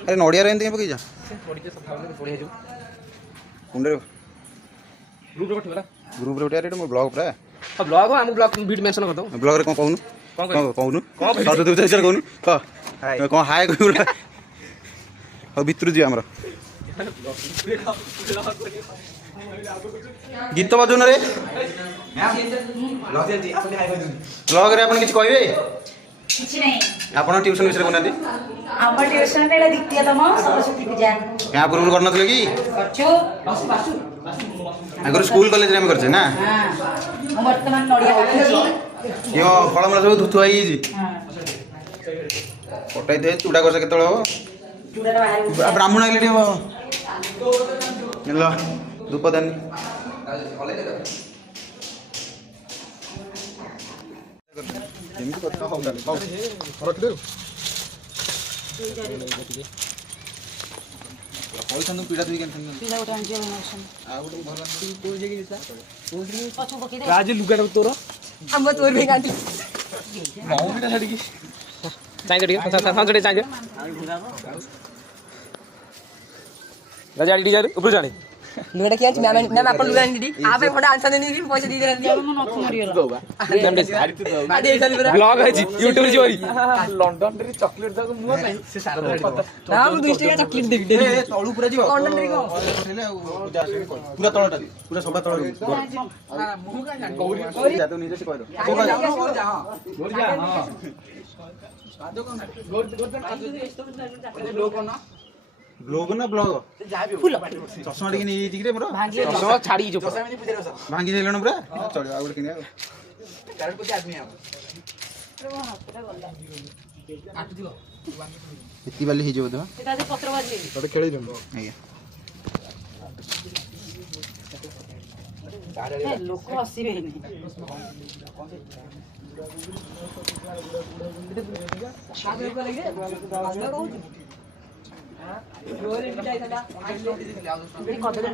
अरे नड़िया एमती पकईजा कुंडे ग्रुप रे उठा मो ब्लॉग पूरा ब्लॉग हम ब्लॉग वीडियो मेंशन कर दो ब्लॉग रे कहूनु कहूनु कहूनु कौन हाय कहूला और भितर जी हमर गीत बजौन रे ब्लॉग रे अपन किछ कहबे किछ नहीं आपण ट्यूशन विषय कोनादी हमर ट्यूशन रे द्वितीय तम सरस्वती पूजा क्या पूर्व करन थले की करछु अगर स्कूल कॉलेज रे हम करछे ना हां हम वर्तमान नडिया काटछि यो फळमला सब धुथु आई जी हां कोटाई दे चूड़ा करछ केतळ हो चूड़ा बाहर ब्राह्मण आइले रे ल धूपदानी एमती कथा हो रख दे पैसा तुम पीड़ा देके पीड़ा उठा आंजी मोशन आ गुटे भला कोइ जेगी निसा पछु बकी दे राज लुगा तोर हम तोर भी गांधी माऊ बिटा छाडी की चांगे ठीक है साउंड चांगे राजा आड़ी जा ऊपर जाने लुगाटा किया मैम मैम अपन लुगा दी आप एक आंसर देने की पैसा दे दे मन नख मरियो ब्लॉग है जी यूट्यूब जोरी लंडन रे चॉकलेट जाको मुह नाही से सारा ना हम 2 टका चॉकलेट देबी दे ए तळु पूरा जीव लंडन रे को उठेले पूरा तळटा पूरा सभा तळ मुह का जान गौरी जा तो नीचे से कह दो गौरी जा हां सादो कोन गौरी लोग ना ब्लॉग ना ब्लॉग फुल चश्मा टिके नहीं ठीक रे मोर सब छाड़ी जो भांगी देलन पूरा चल आ गुटे किने कारण को आदमी आ काट दियो इति बाली हे जो दो सेटा जे पत्र बाजी तोटे खेली दम आज्ञा ए लोक हसीबे नहीं आगे को लगे आगे को रोरे बिटाई था बड़ी कदर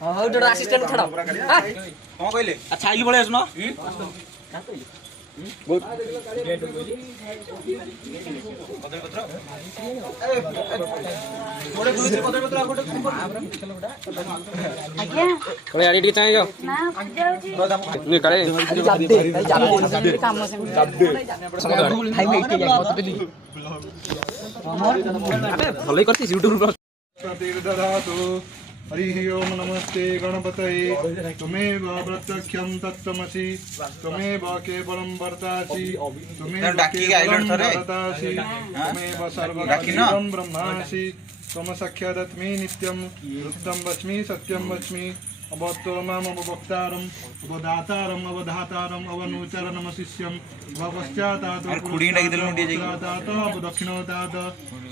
हां जो असिस्टेंट थोड़ा कौन कहले अच्छा आइली बळे आसनो थोड़े दूर से कदर पत्र आगोटे आज्ञा बळे आड़ी टिके चाहे जाओ ना जाउची ने करे काम से हाई में के मत पेली अबे भलै करती यूट्यूब पर प्रतिर्दधातु हरिः ओम नमस्ते गणपतये त्वमेव प्रत्यक्षं तत्त्वमसि त्वमेव केवलं वर्तासि त्वमेव केवलं भरतासि त्वमेव सर्वकार्यं ब्रह्मासि त्वं साक्षादस्मि नित्यं वृत्तं वच्मि सत्यं वच्मि अवत्वमाम अववक्तारम् अवदातारम् अवधातारम् अवनुचरणमशिष्यम् अवपश्चातात् दक्षिणोतात्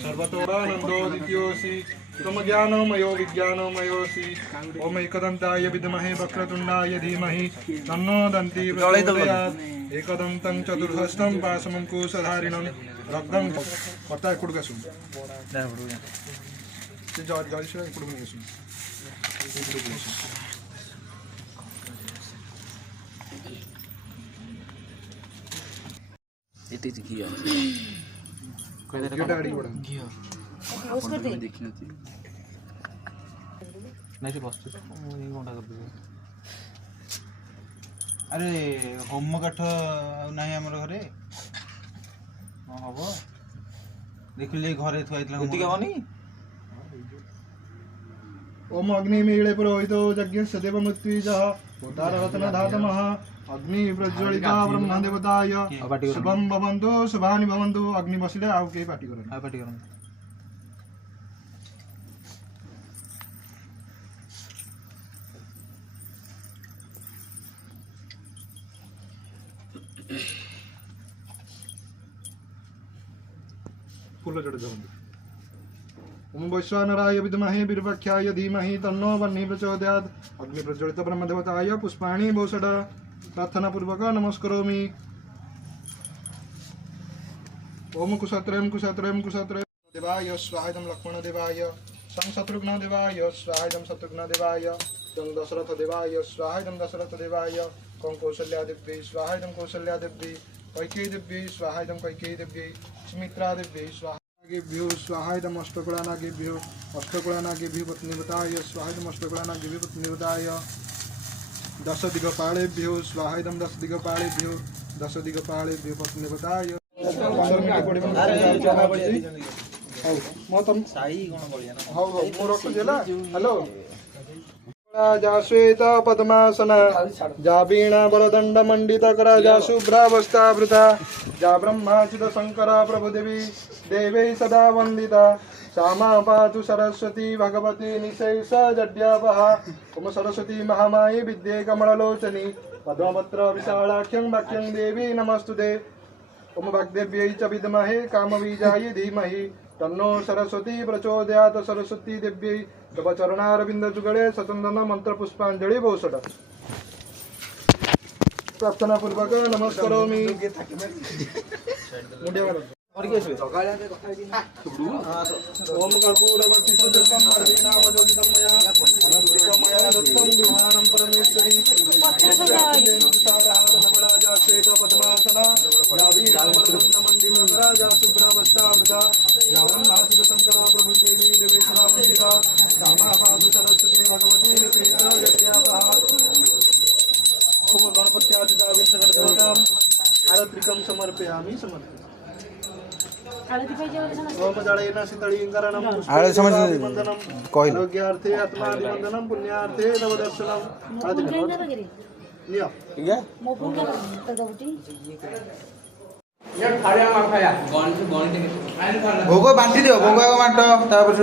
सर्वतोरानन्दो द्वितीयोऽसि त्वं ज्ञानमयो विज्ञानमयोऽसि ॐ एकदन्ताय विद्महे वक्रतुण्डाय धीमहि तन्नो दन्ती प्रचोदयात् एकदन्तं चतुर्हस्तं पाशमङ्कुशधारिणं रक्तं पता कुडगसु जॉर्ज कुडगसु इति घिया गाड़ी बड़ा पोस्ट कर दे नहीं से बस ये कोंडा कर दे अरे होम काठ नाही हमर घरे हां हबो देखले घरे थुआइतला उति के बनी ओम अग्निमीळे पुरोहितो यज्ञस्य देवमूर्तिजः उदाररत्नधातमः अग्नि प्रज्वलिता ब्रह्मदेवताय शुभं भवन्तु शुभानि भवन्तु अग्नि बसिले आउ के पार्टी करन आ पाटी करन फूल जड़ जवंतु ओम वैश्वानराय विद्महे वीरवक्षाय धीमहि तन्नो वह्नि प्रचोदयात् अग्नि प्रज्वलित ब्रह्मदेवताय पुष्पाणि भूषण प्रार्थना पूर्वक नमस्करोमि ओम कुशत्रयम देवाय स्वाहायदम लक्ष्मण देवाय सं शत्रुघ्न देवाय स्वाहायदम शत्रुघ्न देवाय तं दशरथ देवाय स्वाहायदम दशरथ देवाय कं कौशल्या देव्यै स्वाहायदम कौशल्या देव्यै कैकेयी देव्यै स्वाहायदम कैकेयी देव्यै सुमित्रा देव्यै स्वाहाभ्यो स्वाहायदम अष्टकुलानागेभ्यो पत्नीवताय स्वाहायदम अष्टकुलानागेभ्यो पत्नीवताय दश दिगपालेभ्यो स्वाहायदम दश दिगपालेभ्यो पत्नीवताय 15 मिनिट पड़े ମୁଁ ତମ ହଉ ହଉ ମୁଁ ରଖୁଛି ହେଲା ହ୍ୟାଲୋ जा श्वेत पद्मासना जा वीणा वरदंड मंडित करा जा शुभ्रावस्थावृता जा ब्रह्माच्युत शंकर प्रभुदेवी देवी सदा वंदिता श्यामा पातु सरस्वती भगवती निशेष जड्यापहा ओम सरस्वती महामायी विद्ये कमललोचनी पद्मपत्र विशालाख्यं वाक्यं देवी नमस्तुते ओम वाग्देव्यै च विद्महे कामबीजाय धीमहि तन्नो सरस्वती प्रचोदयात् सरस्वती देव्यै तव चरणारविंद जुगले सचंदन मंत्र पुष्पांजलि भूषण प्रार्थना पूर्वक नमस्करोमि ओम कर्पूरवती सुदर्शन हरिनामोदितं मया अनन्तिकमया दत्तं गुहानं परमेश्वरी सारहारधवलाजा श्वेत पद्मासना या वीणावरदण्डमण्डितकरा शुभ्रावस्थावृता या ब्रह्माच्युत शंकरा प्रभुदेवी देवेश्वरा वन्दिता श्यामा पातु सरस्वती भगवती निशेषा जड्यापहा ओम गणपत्यादिता विंशकर्तॄणाम् आरत्रिकं समर्पयामि ओम जलेन शीतलीकरणं पुष्पैर्वादिवन्दनं आरोग्यार्थे आत्मादिवन्दनं पुण्यार्थे नवदर्शनं लिया ठीक है भोग बांटी दियो भोग माट तापर